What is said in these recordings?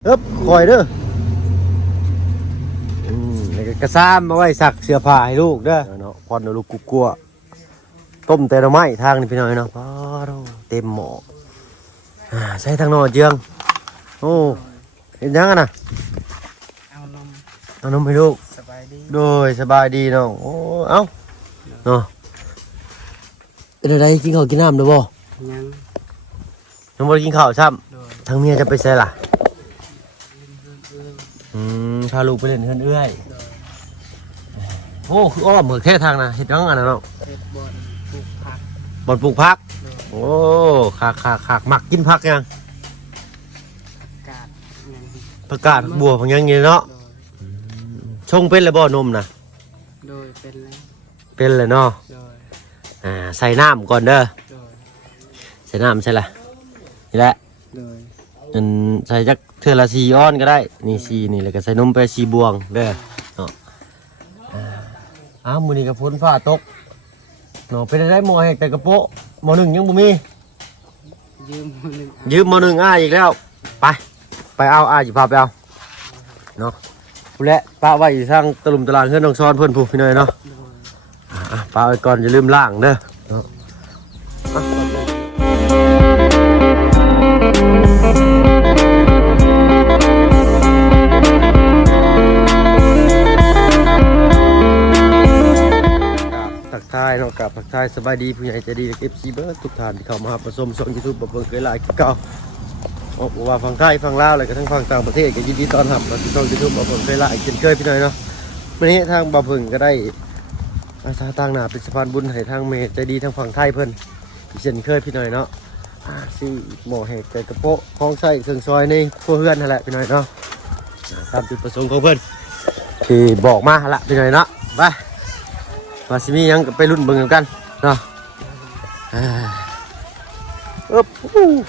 คอยเด้อกระซ้ำเอาไว้สักเสื้อผ้าให้ลูกเด้อเนาะพอนลูกกุ๊กกัวต้มแต่ละไม้ทางนี่พี่น้อยเนาะป้าเต็มหม้อใส่ทางนอเจืองโอ้เห็นยังกันนะเอานมให้ลูกสบายดีโดยสบายดีเนาะโอ้เอ้าเนาะเป็นอะไรกินข้าวกินน้ำหรือบ่ยังน้องบ่ได้กินข้าวซ้ำทางเมียจะไปใส่ล่ะพาลูกไปเล่นเฮือนเอื้อยโอ้คืออ้อมเหมือนแค่ทางนะเห็ดยังอันนั้นเนาะบ่อนปลูกผักโอ้ขากหมักกินผักยังผักกาดบัวผักยังเงี้ยเนาะชงเป็นเลยบ่อนมนะโดยเป็นเลยเนาะใส่น้ำก่อนเด้อใส่น้ำใช่ละนี่แหละใส่จักเทอละซีอ้อนก็ได้นี่ซีนี่แล้วก็ใส่นมไปซีบวงเด้อเนาะมื้อนี้ก็ฝนฟ้าตกเนาะเป็นได้หม้อแหกแต่กระโปะหม้อหนึ่งยังบ่มียืมหม้อหนึ่งอีกแล้วไปเอาสิพาไปเอาเนาะผู้และป้าไว้อยู่ทางตะลุมตะลางเฮือนน้องซ้อนเพิ่นผู้พี่น้อยเนาะป้าไว้ก่อนอย่าลืมล้างเด้อเนาะทักทายเนาะกับทักทายสบายดีผู้ใหญ่ใจดีเอฟซีเบิร์ดทุกท่านที่เข้ามาผสมช่องยูทูบเบิ่งเคยหลายคลิปเก่าว่าฝั่งไทยฝั่งลาวอะไรก็ทั้งฝั่งต่างประเทศก็ยินดีต้อนรับมาที่ช่องยูทูบเบิ่งเคยหลายเช่นเคยพี่น้อยเนาะวันนี้ทางบ่าวพึ่งก็ได้อาสาตั้งหน้าเป็นสะพานบุญให้ทางเมย์ใจดีทางฝั่งไทยเพิ่นเช่นเคยพี่น้อยเนาะซื้อหม้อแหกกระโปะของใส่เครื่องซอยในครัวเรือนนั่นแหละพี่น้อยเนาะตามจุดประสงค์ของเพิ่นที่บอกมาละพี่น้อยเนาะไปมาสิมียังไปรุ่นเบิ่งกันเนาะ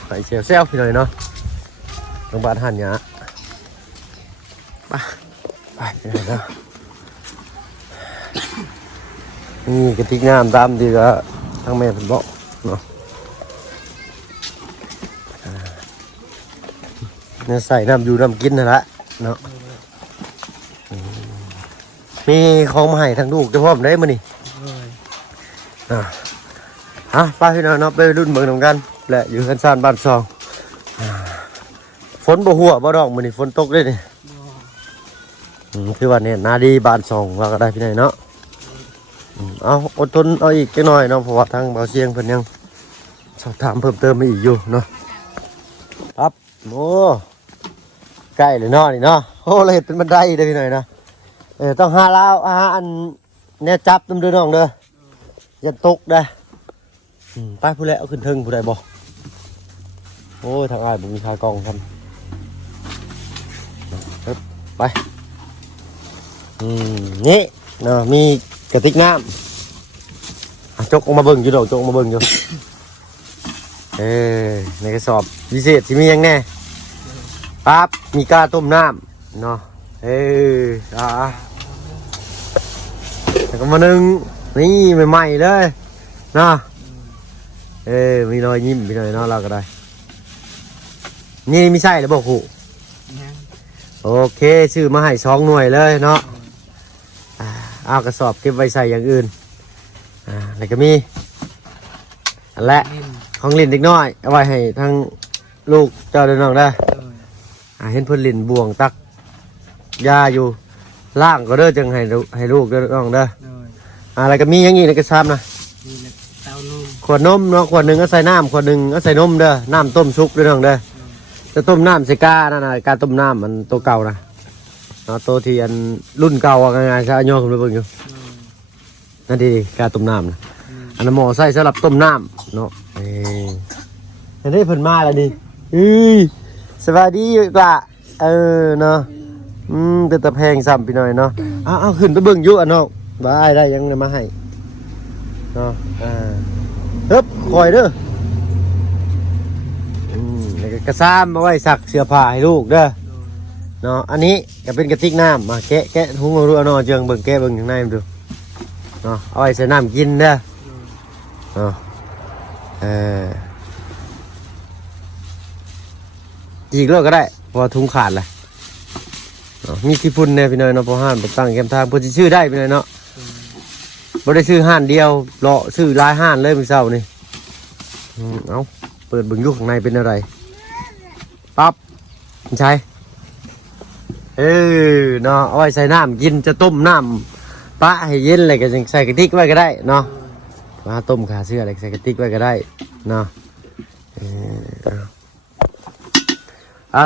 ไข่เซลพี่หน่อยเนาะโรงพยาบาลหันยาไปพี่หน่อยเนาะนี่กระติกน้ำตามที่ก็ทั้งแม่ผมบอกเนาะเนี่ยใส่น้ำอยู่น้ำกินนั่นแหละเนาะมีของมาให้ทั้งลูกจะพร้อมได้มั้ยนี่ป้าพี่น้องเนาะไปรุ่นเมืองนำกันแหละอยู่กันซ่านบ้านซองฝนบ่หัวบ่ดอกมื้อนี้ฝนตกได้นี่คือว่าเนี่ยนาดีบ้านซองว่าก็ได้พี่น้องเนาะเอาอดทนเอาอีกจักหน่อยเนาะเพราะว่าทางเบาเสียงเพิ่นยังสอบถามเพิ่มเติมมาอีกอยู่เนาะครับโอ้ใกล้เลยเนาะนี่เนาะโอ้เราเห็นเป็นบันไดเด้อพี่น้องนะต้องหาลาวอันเนี่ยจับนำเด้อน้องเด้ออย่าตกได้ไปผู้ใดเอาขึ้นทึงผู้ใดบอกโอ้ยทางอ้ายผมมีคากองครับไปนี่เนาะมีกระติกน้ำจกออกมาเบิ่งอยู่ดอกจกออกมาเบิ่งอยู่ในกระสอบพิเศษที่มียังแน่ปั๊บมีกาต้มน้ำเนาะแล้วก็มานึ่งนี่ใหม่ๆเลยเนาะมีรอยยิ้มพี่หน่อยเนาะเราก็ได้นี่ไม่ใช่หรือบอกหูโอเคซื้อมาให้2 หน่วยเลยเนาะเอากระสอบเก็บไว้ใส่อย่างอื่นแล้วก็มีอันและของลินเด็กน้อยเอาไว้ให้ทั้งลูกเจ้าเดินน้องได้เห็นเพื่อนลินบ่วงตักยาอยู่ล่างก็เด้อจังให้ลูกเดินน้องได้อะไรก็มีอย่างนี้ในกระชับนะขวดนมเนาะขวดหนึ่งก็ใส่น้ำขวดหนึ่งก็ใส่นมเด้อน้ำต้มซุปด้วยน้องเด้อจะต้มน้ำใส่กานั่นนะกาต้มน้ำมันตัวเก่านะเนาะตัวที่อันรุ่นเก่าว่าไงใช่ย่อขึ้นไปเบิ่งอยู่นั่นดีกาต้มน้ำนะอันนั้นหม้อใส่สำหรับต้มน้ำเนาะเห็นได้เพิ่นมาแล้วดิสวัสดีกว่าเนาะเป็นตะแพงซ้ำพี่หน่อยเนาะเอาขึ้นไปเบิ่งอยู่อ่ะเนาะบ้าได้ยังมาให้เนาะคอยเด้อกระซ้ำเอาไว้สักเสื้อผ้าให้ลูกเด้อเนาะอันนี้ก็เป็นกระติกน้ำมาแกะหุ้งรู้เนาะเจิงเบิ่งแกะเบิ่งข้างในมันดูเนาะเอาไว้ใส่น้ำกินเด้อเนาะอีกเลิกก็ได้ เพราะว่าทุ่งขาดเลยเนาะมีขี้ฝุ่นเนี่ยพี่น้อยเนาะพอห้านไปตั้งแคมทางเพื่อจะชื่อได้พี่น้อยเนาะบ่ได้ชื่อห้านเดียวเลาะชื่อหลายห้านเลยมื้อเช้านี่เอาเปิดเบิ่งอยู่ข้างในเป็นอะไรปั๊บใช่เนาะเอาไว้ใส่น้ำกินจะต้มน้ำปะให้เย็นอะไรก็ยังใส่กระติกไว้ก็ได้เนาะมาต้มขาเสื้ออะไรใส่กระติกไว้ก็ได้เนาะ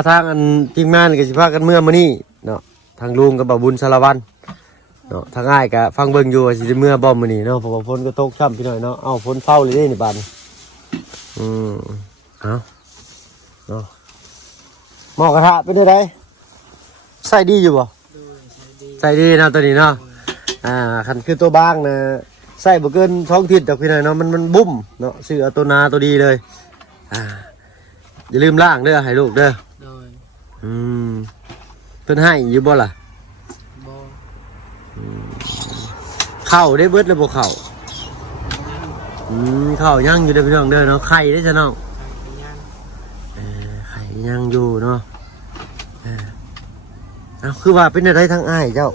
ทางอันทีมงานก็สิพากันเมื่อมื้อนี้เนาะทางลุงกับบ่าวบุญสารวัตรเนาะทางอ้ายก็ฟังเบิ่งอยู่ว่าสิได้เมื่อบ่มื้อนี้เนาะเพราะว่าฝนก็ตกช่ำพี่น้อยเนาะฝนเฝ้าเลยเด้นี่บาดนี้เอาเนาะหม้อกระทะเป็นได้ใส่ดีอยู่บ่ใส่ดีนะตัวนี้เนาะคันคือตัวบางนะใส่บ่เกินท้องถิ่นดอกพี่น้อยเนาะมันบุ้มเนาะซื้อเอาตัวนาตัวดีเลยอย่าลืมล้างเด้อให้ลูกเด้อเพิ่นให้อยู่บ่ล่ะบ่เข้าได้เบิดแล้วบ่เข้าเข้ายังอยู่เด้อพี่น้องเด้อเนาะไข่ได้ซะน้องไข่ยังอยู่เนาะคือว่าเป็นอะไรทั้งอ้ายเจ้า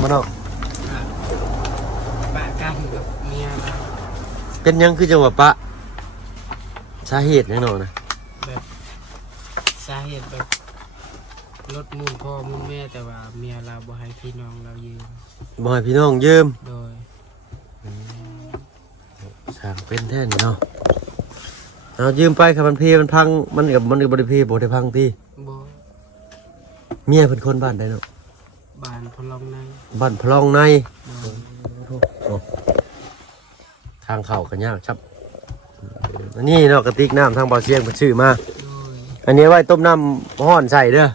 มาเนาะปะกันกับเมียเป็นยังคือจังหวะปะสาเหตุยังเนาะนะแบบสาเหตุแบบรถมุ่งพ่อมุ่งแม่แต่ว่าเมียเราบ่ให้พี่น้องเรายืมบ่ให้พี่น้องยืมโดยสั่งเป็นแท้นี่เนาะเอายืมไปครับมันเพมันพังมันกับบริเพบ่ได้พังที่บ่เมียเป็นคนบ้านใดเนาะบ้านพลองในบ้านพลองในทางเข้ากันยากครับอันนี้เนาะกระติกน้ำทางบ่อเสียงเพิ่นซื้อมาอันนี้ไว้ต้มน้ำร้อนใส่เด้อ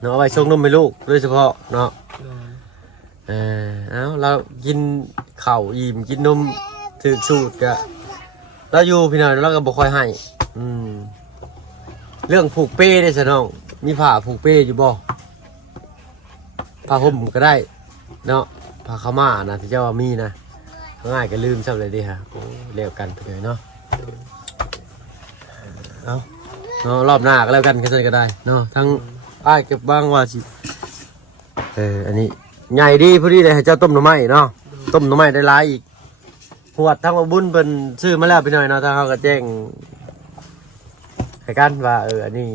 เนาะเอาไว้ชงนมให้ลูกโดยเฉพาะเนาะเรากินข้าวอิ่มกินนมถือสูตรกะเราอยู่พี่น้องเราก็บ่ค่อยให้เรื่องผูกเป้ได้ซะน้องมีผ้าผูกเป้อยู่บ่ผ้าห่มก็ได้เนาะผ้าขาวม้านะที่เจ้าว่ามีนะง่ายก็ลืมซะเลยดิฮะโอ้เร็วกันไปเลยเนาะเอาเนาะรอบหน้าก็แล้วกันกันก็ได้เนาะทั้งอ้ายเก็บบ้างว่าสิอันนี้ใหญ่ดีพอดีเลยให้เจ้าต้มหน่อไม้เนาะต้มหน่อไม้ได้หลายอีกหวดทั้งบุญเป็นซื้อมาแล้วไปหน่อยเนาะทางเขาก็แจ้งให้กันว่าอันนี้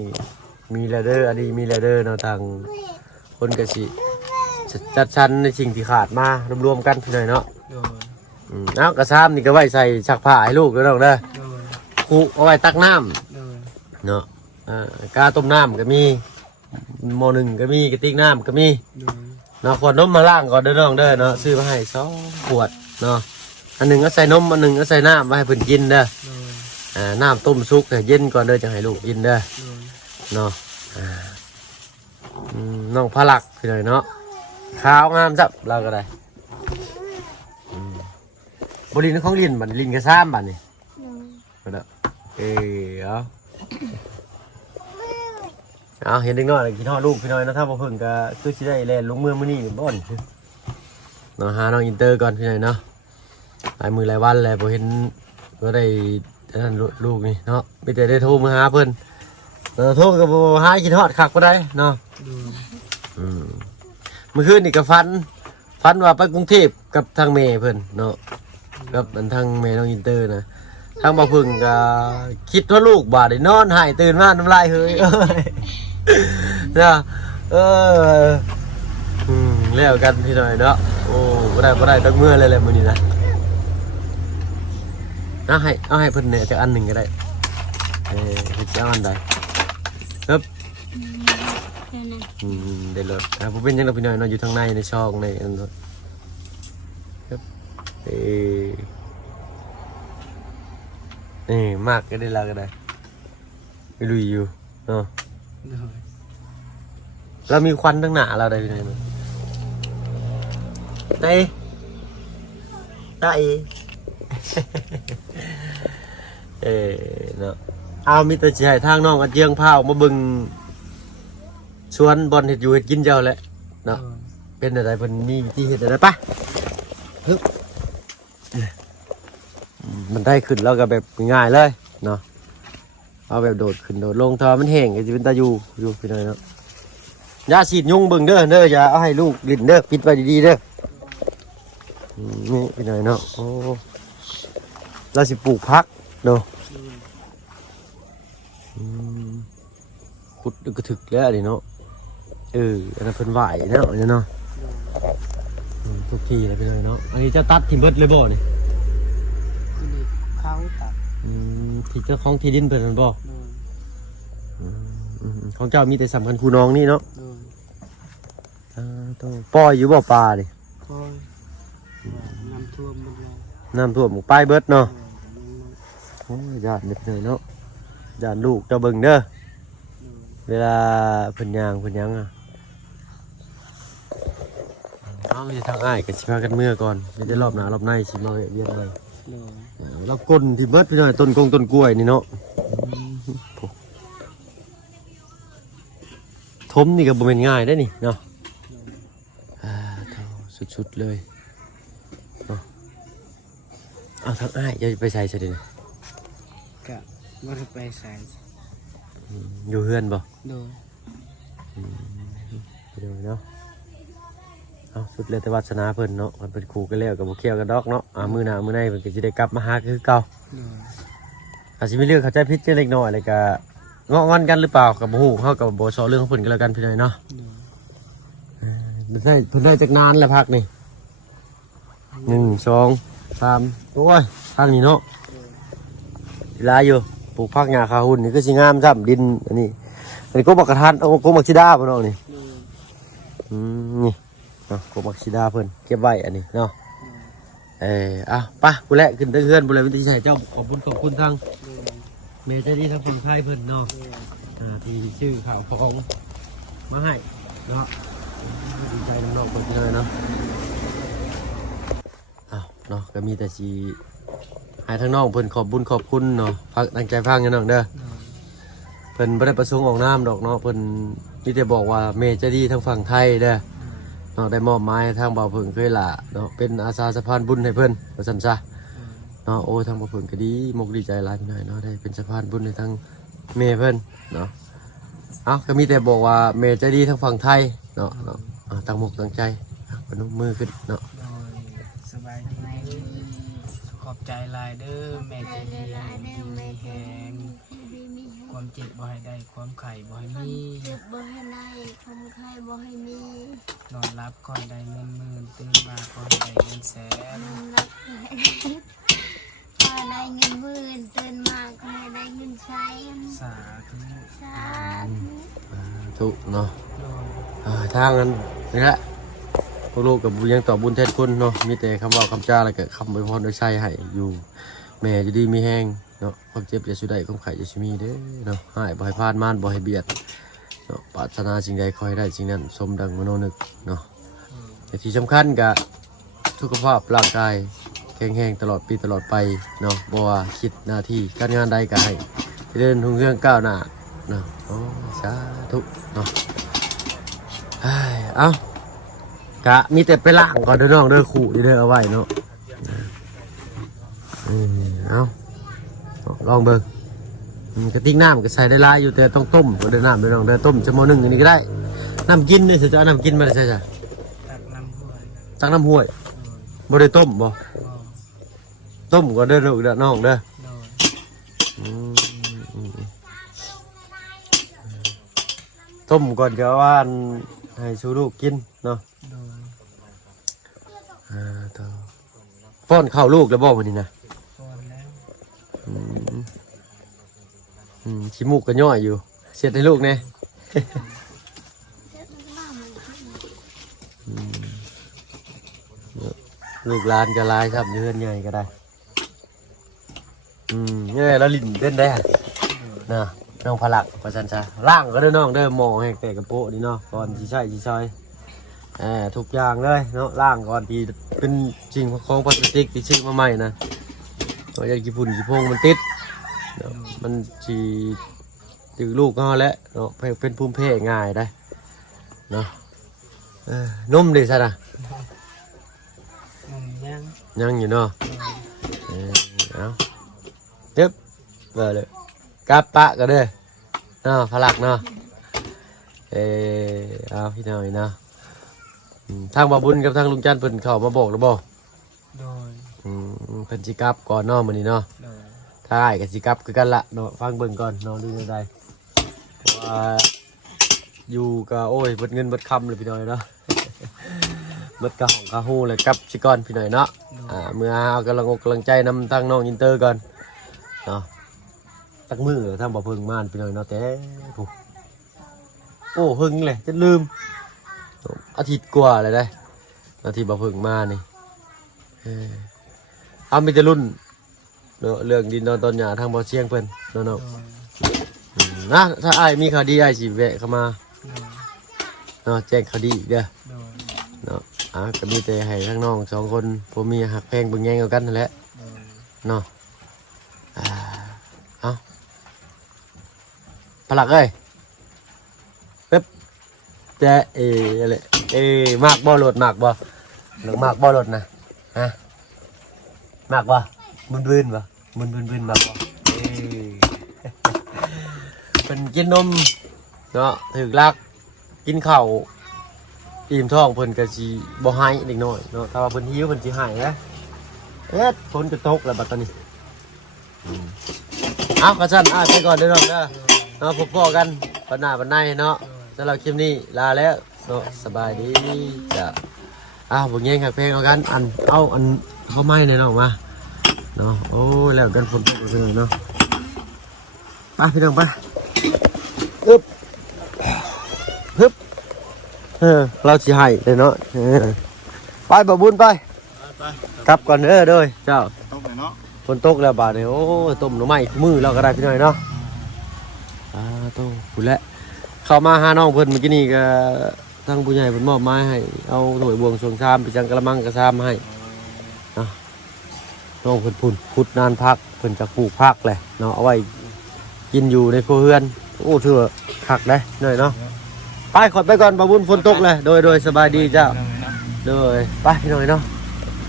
มีแลเดอร์อันนี้มีแลเดอร์เนาะทางคนกสิจัดชั้นในสิ่งที่ขาดมารวมๆกันไปหน่อยเนาะเอากระซ้ำนี่ก็ไว้ใส่ชักผ้าให้ลูกแล้วเด้อคุเอาไว้ตักน้ำเนาะกาต้มน้ำก็มีหม้อหนึ่งก็มีกระติกน้ำก็มีเนาะขวดนมมาล่างก่อนเด้อน้องเด้อเนาะซื้อมาให้2 ขวดเนาะอันหนึ่งก็ใส่นมอันหนึ่งก็ใส่น้ำมาให้เพิ่นกินเด้อน้ำต้มซุกให้เย็นก่อนเด้อจะให้ลูกกินเด้อเนาะน้องพลักพี่หน่อยเนาะขาวงามจับเราก็ได้บริเวณของลินบันลินกระซ้ำบันนี่เด้อเอาเห็นเด็กน้อยกินทอดลูกพี่น้อยนะถ้าพอเพิ่งก็คือสิได้แล่นลงเมืองมื้อนี้บ่อนเนาะหาน้องอินเตอร์ก่อนพี่น้อยเนาะหลายมือหลายวันแล้วพอเห็นก็ได้ท่านลูกนี่เนาะไม่แต่ได้โทรมาหาเพิ่นโทรกับหากินทอดคักบ่ได้เนาะเมื่อคืนนี่ก็ฝันว่าไปกรุงเทพกับทางเมย์เพิ่นเนาะกับทางเมย์น้องอินเตอร์นะทางบ่าวพึ่งก็คิดว่าลูกบาดได้นอนหายตื่นมาน้ำลายเฮยนะแล้วกันพี่หน่อยเนาะโอ้บ่ได้ตั้งเมื่อเลยมื้อนี้นะเอาให้เพิ่นเนี่ยจากอันหนึ่งก็ได้จะเอาอันใดครับได้เลยผมเป็นยังไงพี่หน่อยเนาะอยู่ทางในช่องในอันนั้นครับนี่มากก็ได้ละก็ได้ไปลุยอยู่เนาะเรามีควันทั้งหน้าเราได้พี่หน่อยเนาะได้เนาะเอามีแต่สิให้ทางน้องอัดเจียงพาออกมาบึงชวนบอลเห็ดอยู่เห็ดกินเจ้าแหละเนาะเป็นอะไรเป็นมีวิธีเห็ดอะไรปะมันได้ขึ้นแล้วก็แบบง่ายเลยเนาะ เอาแบบโดดขึ้นโดดลงถ้ามันแห้งก็จะเป็นตาอยู่พี่น้อยเนาะยาฉีดยุงเบิ่งเด้ออย่าเอาให้ลูกลิ้นเด้อปิดไว้ดีๆเด้อนี่พี่น้อยเนาะโอ้เราสิปลูกพักเนาะขุดก็ถึกแล้วนี่เนาะอันนั้นเพิ่นไหวเนาะเนี่ยเนาะทุกทีเลยพี่น้อยเนาะอันนี้จะตัดทิ่มเบิดเลยบ่นี่ ที่นี่เขาตัด ที่เจ้าของที่ดินเพิ่นนั่นบ่ โดย ของเจ้ามีแต่สำคัญคูน้องนี่เนาะ โดย ต้องปล่อยอยู่บ่ปลาดิ คอยน้ำท่วมหมดเลย น้ำท่วมปลายเบิดเนาะ โดย โอ้ยญาติเด็ดเลยเนาะญาติลูกเจ้าเบิ่งเด้อเวลาเพิ่นย่างเพิ่นหยังเอามีทางอ้ายก็สิพากันเมื่อก่อนเดี๋ยวจะรอบหน้ารอบในสิมาเวียนเลย โดย รับก้นที่เบิดพี่น้อยต้นกล้วยนี่เนาะทมนี่ก็บ่แม่นง่ายได้นี่เนาะสุดๆเลยเนาะเอาทางอ้ายจะไปใส่ซะดิ กะว่าจะไปใส่ อยู่เฮือนบ่ โดย ไปดูเนาะเอาสุดเลยแต่วาสนาเพิ่นเนาะมันเป็นครูกันแล้วกับบ่เคี่ยวกันดอกเนาะมื้อหน้ามื้อในเพิ่นก็สิได้กลับมาหาคือเก่า โดย อาจสิมีเรื่องเข้าใจผิดเล็กน้อยแล้วก็เงาะงอนกันหรือเปล่าก็บ่ฮู้เฮาก็บ่ซอเรื่องของเพิ่นกันแล้วกันพี่น้อยเนาะ โดย เพิ่นได้จักนานแล้วพักนี่1 2 3โอ้ยทางนี้เนาะเวลาอยู่ปลูกผักหญ้าคาหุ่นนี่ก็สิงามซ้ำดินอันนี้ก็บักกระทันเอาก็บักชิดาบ่เนาะนี่ โดย นี่เนาะก็บักชิดาเพิ่นเก็บไว้อันนี้เนาะป่ะกูแหละขึ้นตะเฮือนบุรีวิทยาชัยเจ้าขอบคุณทาง โดย เมเจอรี่ทางฝั่งไทยเพิ่นเนาะ โดย ที่ชื่อข่าวของมาให้เนาะดีใจน้องๆคนที่เลยเนาะเนาะก็มีแต่สีให้ทางน้องเพิ่นขอบคุณเนาะพักตั้งใจฟังกันน้องเด้อ โดย เพิ่นบ่ได้ประสงค์ออกนามดอกเนาะเพิ่นมีแต่บอกว่าเมเจอรี่ทางฝั่งไทยเด้อเนาะได้มอบหมายให้ทางบ่าวเพิ่งเคยล่ะเนาะเป็นอาสาสะพานบุญให้เพิ่นว่าซั่นซะ เนาะโอ้ทางบ่าวเพิ่งก็ดีมกดีใจหลายพี่น้อยเนาะได้เป็นสะพานบุญให้ทางเมเพิ่นเนาะก็มีแต่บอกว่าเมเจอรี่ทางฝั่งไทยเนาะตั้งมุกตั้งใจพนมมือขึ้นเนาะ โดยสบายดีขอบใจหลายเด้อแม่ใจดีอยู่มีแหงความเจ็บบ่ให้ได้ความไข่บ่ให้มี เจ็บบ่ให้ได้ความไข้บ่ให้มี นอนรับก่อนได้เงินหมื่นตื่นมาก่อนได้เงินแสน นอนรับก็ให้ได้พอได้เงินหมื่นตื่นมาก็ให้ได้เงินใช้ สาธุ สาธุ ถูกเนาะ โดย ทางนั้นนี่แหละพวกลูกกับยังตอบบุญแทนคุณเนาะมีแต่คำว่าคำจ้าแล้วก็คำอวยพรโดยใช้ให้อยู่แม่จะดีมีแห้งเนาะความเจ็บจะสุดได้ความไข่จะชิมีเด้อเนาะให้บ่ให้พลาดม่านบ่ให้เบียดเนาะปรารถนาสิ่งใดขอให้ได้สิ่งนั้นสมดังมโนนึกเนาะแต่ที่สำคัญก็สุขภาพร่างกายแข็งแรงตลอดปีตลอดไปเนาะบ่ว่าคิดหน้าที่การงานใดก็ให้เดินรุ่งเรืองก้าวหน้าเนาะโอ้สาธุเนาะเอากะมีแต่ไปล้างก่อนเด้อน้องเด้อขู่เด้อเอาไว้เนาะเอาลองเบิ่งกระติกน้ำก็ใส่ได้หลายอยู่แต่ต้องต้มก็เด้อน้ำเด้อน้องเด้อต้มชั่วโมงหนึงอันนี้ก็ได้น้ำกินนี่สิจะเอาน้ำกินมาได้ใช่จ้ะ ตักน้ำห้วย ตักน้ำห้วย โดย บ่ได้ต้มบ่ บ่ ต้มก็เด้อลูกเด้อน้องเด้อ โดย ต้มก่อนก็ว่าให้ชูลูกกินเนาะ โดย ต่อป้อนข้าวลูกแล้วบ่วันนี้นะ ก่อนแล้ว ขี้มูกก็ย่อยอยู่เช็ดให้ลูกแน่ เจ็บมากมันขึ้น ลูกหลานก็หลายครับเดือนใหญ่ก็ได้เนี่ยเราลิ้นเต้นได้นะน้องพลักประชันจ้าล่างก็เด้อน้องเด้อหมอแหกแต่กระโปะนี่เนาะก่อนที่ใช่ที่ซอยทุกอย่างเลยเนาะล่างก่อนที่เป็นจริงของพลาสติกที่ซื้อมาใหม่นะเราอยากกี่ฝุ่นกี่พงมันติดเนาะมันชีตือลูกก็แล้วเนาะเป็นภูมิแพ้ง่ายได้เนาะนุ่มดีซะนะ ยัง ยังอยู่เนาะ โดย เอาเจ็บเลยเลย กลับปะก็เด้อเนาะพลักเนาะเอาพี่น้อยเนาะทางบ่บุญกับทางลุงจันทร์เพิ่นเข้ามาบอกแล้วบ่ โดย เพิ่นสิกลับก่อนเนาะมื้อนี้เนาะ โดย ถ้าอ้ายก็สิกลับคือกันละเนาะฟังเบิ่งก่อนเนาะดูจังไดเพราะว่าอยู่ก็โอ้ยเบิดเงินเบิดคำเลยพี่น้อยเนาะ เบิดกะห้องกะฮู้เลยกลับสิก่อนพี่น้อยเนาะเมื่อเอากำลังอกกำลังใจนำทางน้องอินเตอร์ก่อนเนาะตักมือทางบ่เพิ่งมานพี่น้อยเนาะแต่โอ้หึงเลยจะลืมอาทิตย์กว่าเลยได้อาทิตย์บ่เพิ่งมานี่เอามีแต่รุ่นเนาะเรื่องดินนอนต้นหญ้าทางบ่เชียงเพิ่นเนาะ โดย นะถ้าอ้ายมีข่าวดีอ้ายสิแวะเข้ามา โดย เนาะแจ้งข่าวดีอีกเด้อ โดย เนาะก็มีแต่ให้ทั้งน้องสองคนผัวเมียหักแพงเบิ่งแย่งกันนั่นแหละ โดย เนาะเอาปลักเอ้ยเป๊บแจะอะไรมากบ่โหลดมากบ่หรือมากบ่โหลดนะฮะมากบ่บึนบ่บึนมากบ่เป็นกินนมเนาะถึกลักกินข้าวอิ่มท้องเพิ่นก็สิบ่ให้เด็กน้อยเนาะถ้าว่าเพิ่นหิวเพิ่นสิให้นะฝนจะตกแล้วบัดตอนนี้เอากระชั้นอ้ายไปก่อนเด้อน้องเด้อเนาะพบพ่อกันปันหน้าปันในเนาะสำหรับคลิปนี้ลาแล้วเนาะสบายดีจ้ะบ่แย่งหักเพลงเอากันเอาเข้าไม้หน่อยน้องมาเนาะโอ้ยแล้วกันฝนตกเลยเนาะไปพี่น้องไปอึ๊บฮึบเราสิให้เลยเนาะไปบ่บุญไปกลับก่อนเด้อเด้อเจ้า ตกไหนเนาะ ฝนตกแล้วบาดนี้โอ้ต้มหน่อไม้มือเราก็ได้พี่น้อยเนาะโตพูดแล้วเข้ามาหาน้องเพิ่นเมื่อกี้นี่ก็ทางผู้ใหญ่เพิ่นมอบไม้ให้เอาถ้วยบวงสรวงชามไปจังกระมังกระชามให้น้องเพิ่นพุดนานพักเพิ่นจะปลูกผักแหละเนาะเอาไว้กินอยู่ในครัวเรือนโอ้ถือว่าคักได้หน่อยเนาะไปขอไปก่อนบ่บุญฝนตกเลยโดยสบายดีเจ้าโดยไปพี่น้อยเนาะ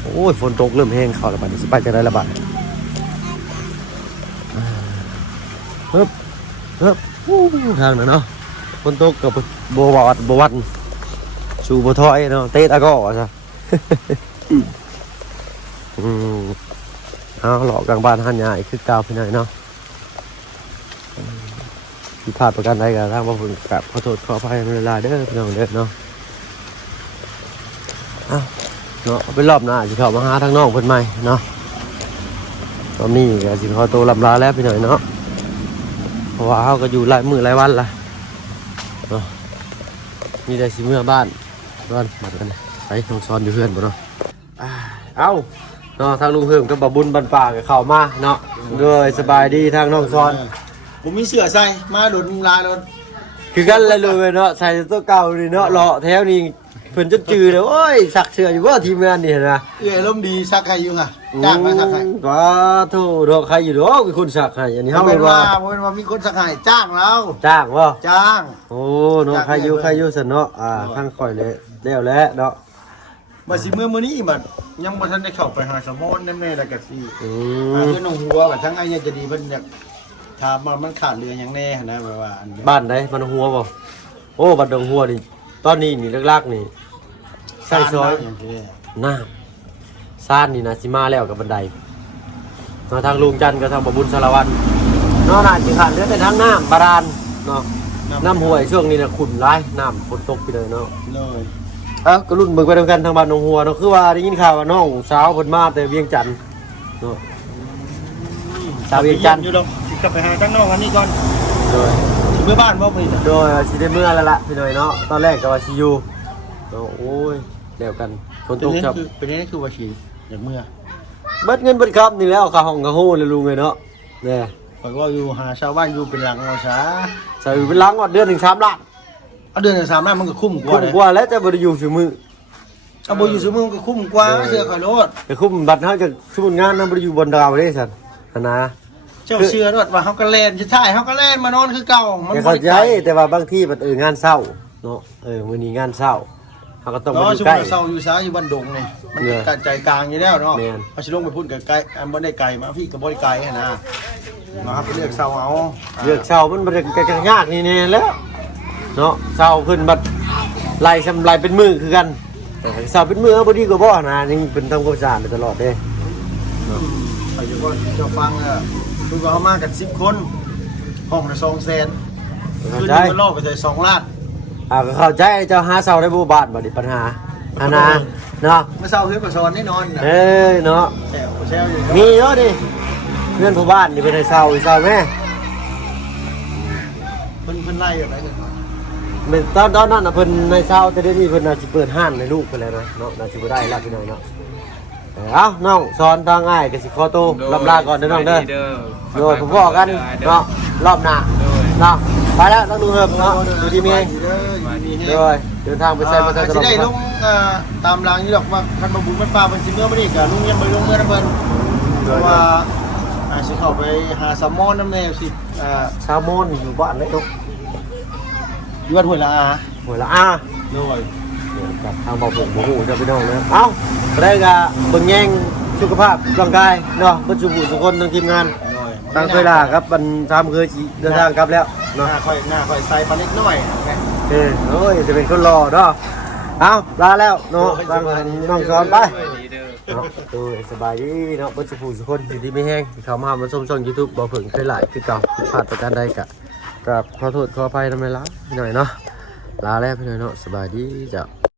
โอ้ยฝนตกเริ่มแห้งเข้าแล้วบัดนี้สิไปจังได๋ล่ะบัดฮึบทางนั้นเนาะฝนตกกับบัววัดชูบัวถอยเนาะเตะตะก้อซะ เอาหลอกกลางบ้านหันใหญ่คือเก่าพี่น้อยเนาะที่พลาดประกันใดกับทางบ่าวกับขอโทษขออภัยเวลาเด้อพี่น้องเด้อเนาะเนาะเป็นรอบหน้าสิเข้ามาหาทางน้องเพิ่นใหม่เนาะตอนนี้ก็สิขอตัวลำลาแล้วพี่น้อยเนาะเพราะว่าเขาก็อยู่หลายมื้อหลายวันละเนาะมีได้สิเมื่อบ้านมากันไปน้องซ้อนอยู่เพื่อนบ่เนาะเอาเนาะทางลุงเพิ่มกับบ่บุญบันป่าก็เข้ามาเนาะโดยสบายดีทางน้องซ้อน ผมมีเสื้อใส่มาโดดลายรถ คือกันเลยเลยเนาะใส่ตัวเก่านี่เนาะเลาะแถวนี้เพิ่นจะจือเลยโอ้ยสักเสื้ออยู่ว่าทีมงานนี่นะ เอื้อยลมณ์ดีซักใครอยู่ค่ะจ้างมาซักใคร ว้าโธ่ดอกใครอยู่ดอกมีคนสักให้อันนี้ เขา เฮา เป็น ว่า ว่ามีคนซักใครจ้างเรา จ้างบ่ จ้าง โอ้เนาะใครอยู่ซั่นเนาะทางข่อยเลยแล้วแหละเนาะ มาสิมื้อนี้บัดยังบ่ทันได้เข้าไปหาสมอนแม่แล้วก็สิ อื เพื่อนน้องหัวกับทั้งไอ้เนี่ยจะดีเพิ่นอยากถามว่ามันขาดเรือหยังแน่นะแบบว่าอันนี้ บ้านใดบ้านหัวบ่โอ้บ้านดงหัวนี่ตอนนี้นี่เลิกๆนี่ใส่ซอย อย่างที่ น้ำซ่านนี่นะสิมาแล้วกับบันไดมาทางลุงจันทร์กับทางบบุญสารวัตรเนาะน่าสิขาดเหลือแต่ทางน้ำบาดาลเนาะน้ำห้วยช่วงนี้นะขุ่นร้ายน้ำฝนตกไปเลยเนาะ เลย ก็รุ่นเบิกไปทำกันทางบ้านหนองหัวเนาะคือว่าได้ยินข่าวว่าน้องสาวเพิ่นมาแต่เวียงจันทน์เนาะสาวเวียงจันทน์ อยู่ดอกสิกลับไปหาข้างนอกอันนี้ก่อน โดย สิเมื่อบ้านบ่พี่ โดยสิได้เมื่อแล้วล่ะพี่หน่อยเนาะตอนแรกก็ว่าสิอยู่เนาะโอ้ยเดี๋ยวกันฝนตกครับ เป็นนี่คือว่าสิอย่างเมื่อ เบิดเงินเบิดครับนี่แล้วค่าห้องค่าโหเลยลุงเลยเนาะเนี่ย ข่อยว่าอยู่หาชาวบ้านอยู่เป็นหลังเอาซะ ใส่เป็นล้างวัดเดือนถึง3 ล้าน เอาเดือนละ3ล้านมันก็คุ้มกว่า คุ้ม เลย กว่าแล้วจะบ่ได้อยู่ฝีมือ เอาบ่อยู่ซุมื้อมันก็คุ้มกว่าเสื้อข่อยโลด แต่คุ้มบัตรเฮาจะสมมุติงานนำบ่ได้อยู่บนดาวเด้ซั่นหั่นนะ เจ้าเสื้อรถว่าเฮาก็แล่นสิท้ายเฮาก็แล่นมานอนคือเก่ามัน แต่ บ่ เข้าใจ ได้ แต่ว่าบางทีบัดงานเช้าเนาะมื้อนี้งานเช้า เขาก็ต้อง เนาะ มาอ ชุ ยู่ ม ใกล้ เศร้าอยู่ซ้ายอยู่บ้านดงนี่มัน เนี่ย กใจกลางอยู่แล้วเนาะ แม่น เอาสิลงไปพูดกับไกลอันบ่ได้ไกลมาพี่ก็บ่ได้ไกลหั่นนะเนาะครับเลือกเศร้าเอา เลือกเช่ามันบ่ได้ยากนี่แน่แล้วเนาะเช่าขึ้นบัดไล่ซำไล่เป็นมือคือกันแต่เช่าเป็นมือเอาบ่ดีกว่าบ่นะนี่เป็นทำความสะอาดตลอดเด้ ไปอยู่ก็จะฟังคือว่าเขามากัน10คนห้องละ200,000 เข้า คืน ใจ นึงมันรอบไปใส่2ล้าน ก็เข้าใจเจ้าหาเช่าได้บ่บาทบ่ดิปัญหาอันนะเนาะ เมื่อเช้าเฮือนประชอนแน่นอนนะ เอ้ยเนาะ แถวแซวอยู่ มีเยอะดิเพื่อนผู้บ้านนี่เป็นให้เช่าอีเช่าแม่ เพิ่นไล่อยู่ไหนเนี่ย เหมือนตอนนั้นน่ะเพิ่นในเช่าแต่เดี๋ยวนี้เพิ่นน่าสิเปิดห้านให้ลูกเพิ่นแล้วนะเนาะน่าสิบ่ได้แล้วพี่น้องเนาะเอ้าน้องสอนทางอ้ายก็สิขอตัวลำลาก่อนเด้อน้องเด้อโดยผมบอกกันเนาะรอบหน้าเนาะไปแล้วต้องดูเฮิบเนาะอยู่ที่เมียง เด้อ โดยเดินทางไปใช้มาใช้ต สิ ลอด ได้ลงตามรางนี่ดอกว่าคันบ่บุญมันปลาเพิ่นสิเมื่อบ่ได้ก็ลุงยังบ่ลงเมื่อนำเพิ่นเพราะว่าสิเข้าไปหาสามอนนำแน่สิชาวโมนอยู่บ้านเลยทุก อยู่วัดห้วยละอา หัวละโดย กับทางบอกผมโอ้โหจะไปน้องนะเอ้าได้กะเบิ่งแย่งสุขภาพร่างกายเนาะเพิ่นสุขทุกคนทั้งทีมงาน โดย ทางเคยลาครับมันทำเคยสิเดินทางกลับแล้ว หน้า เนาะ ค่อยใส่ปลาเล็กน้อยแม่ โอ้ยจะเป็นคนรอเนาะเอ้าลาแล้วเนาะทางน้องสอนไปเนาะตัวสบายดีเนาะเพิ่นสุขทุกคนอยู่ดีไม่แห้งที่เขามาชมช่อง YouTube บ่เพิ่งเคยหลายคือเก่าผิดพลาดประการใดกะกับขอโทษขออภัยทำไมล่ะพี่หน่อยเนาะลาแล้วพี่หน่อยเนาะสบายดีจ้ะ